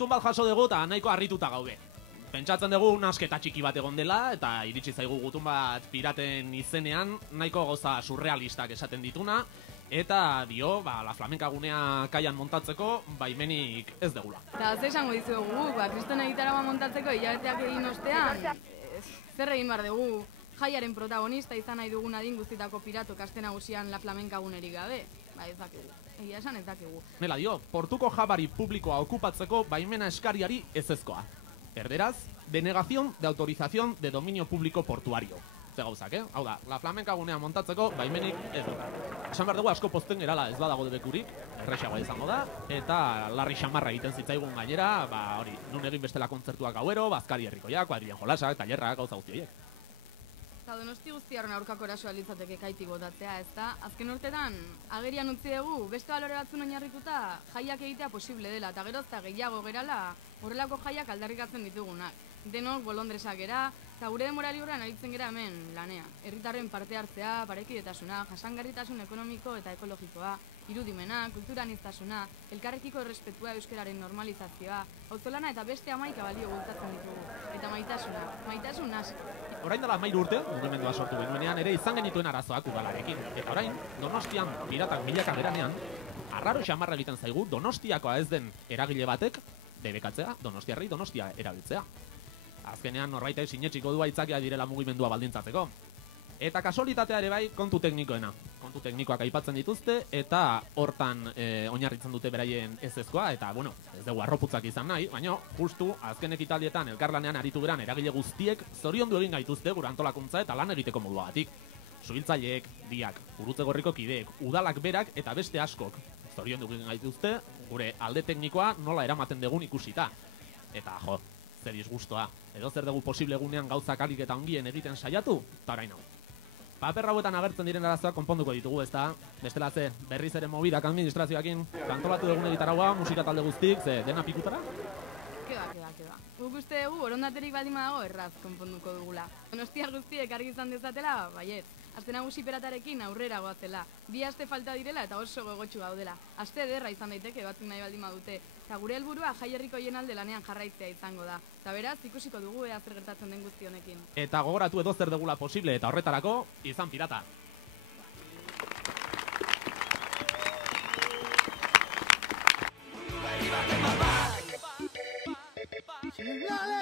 gutun bat jaso dugu eta nahiko harrituta gaude. Pentsatzen dugu nasketa txiki bat egon dela eta iritsi zaigu gutun bat piraten izenean nahiko gauza surrealistak esaten dituna eta dio, la flamenka gunea kaian montatzeko baimenik ez degula. Eta ze esango dizugu, kristona gitarama montatzeko hilabeteak egin ostean, zer egin behar dugu jaiaren protagonista izan nahi dugun adin guztitako piratu kaste nagusian la flamenka gunerik gabe? Ez dakigu, egia esan ez dakigu. Nela dio, portuko jabari publikoa okupatzeko baimena eskariari ezezkoa. Erderaz, denegación de autorización de dominio público portuario. Ze gauzak, Hau da, la flamenka gunea montatzeko baimenik ez dut. Esan behar dugu asko posten gerala ez badago debekurik, erresagoa izango da, eta larri xamarra egiten zitzaigun gainera, hori, nun egin bestela kontzertuak gauero, bazkari herrikoiak, kuadrilen jolasak, tailerrak, gauza guzti horiek. Donosti guztiaren aurkako erasoa litzateke kaiti botatzea, ezta? Azken urtetan, agerian utzi dugu, beste balore batzun oinarrituta jaiak egitea posible dela, eta gero eta gehiago gerala horrelako jaiak aldarrikatzen ditugunak. Denok bolondresak gera, eta gure denbora librean aritzen gera hemen lanean. Herritarren parte hartzea, parekidetasuna, jasangarritasun ekonomiko eta ekologikoa, irudimena, kulturaniztasuna, elkarrekiko errespetua euskararen normalizazioa, auzolana eta beste 11 balio bultzatzen ditugu. Eta maitasuna, maitasun asko. Orain dela 13 urte, mugimendua sortu genuenean ere izan genituen arazoak udalarekin. Eta orain, Donostian piratak milaka geranean, arraro xamarra egiten zaigu Donostiakoa ez den eragile batek debekatzea, Donostiarrei Donostia erabiltzea. Azkenean norbaitek sinetsiko du aitzakia direla mugimendua baldintzatzeko. Eta kasualitatea ere bai kontu teknikoena. Kontu teknikoak aipatzen dituzte eta hortan oinarritzen dute beraien ezezkoa eta ez dugu arroputzak izan nahi, baina justu azken ekitaldietan elkarlanean aritu geran eragile guztiek zoriondu egin gaituzte gure antolakuntza eta lan egiteko moduagatik. Suhiltzaileek, diak, Gurutze Gorriko kideek, udalak berak eta beste askok zoriondu egin gaituzte gure alde teknikoa nola eramaten dugun ikusita. Eta zer disgustoa, edo zer dugu posible egunean gauzak alik eta ongien egiten saiatu, eta orain hau. Paper hauetan agertzen diren arazoak konponduko ditugu, ezta? Bestela ze, berriz ere mobidak administrazioakin, kantolatu dugun egitaragoa, musika talde guztik, ze dena pikutara? Keba. Guk uste dugu, borondaterik baldin badago erraz konponduko dugula. Donostiar guztiek argi izan dezatela, baiet. Aste nagusi piratarekin aurrera goazela. 2 aste falta direla eta oso gogotsu gaudela. Aste ederra izan daiteke batzuk nahi baldin badute. Eta gure helburua jai herrikoien alde lanean jarraitzea izango da. Eta beraz, ikusiko dugu ea zer gertatzen den guzti honekin. Eta gogoratu edo zer degula posible eta horretarako, izan pirata. La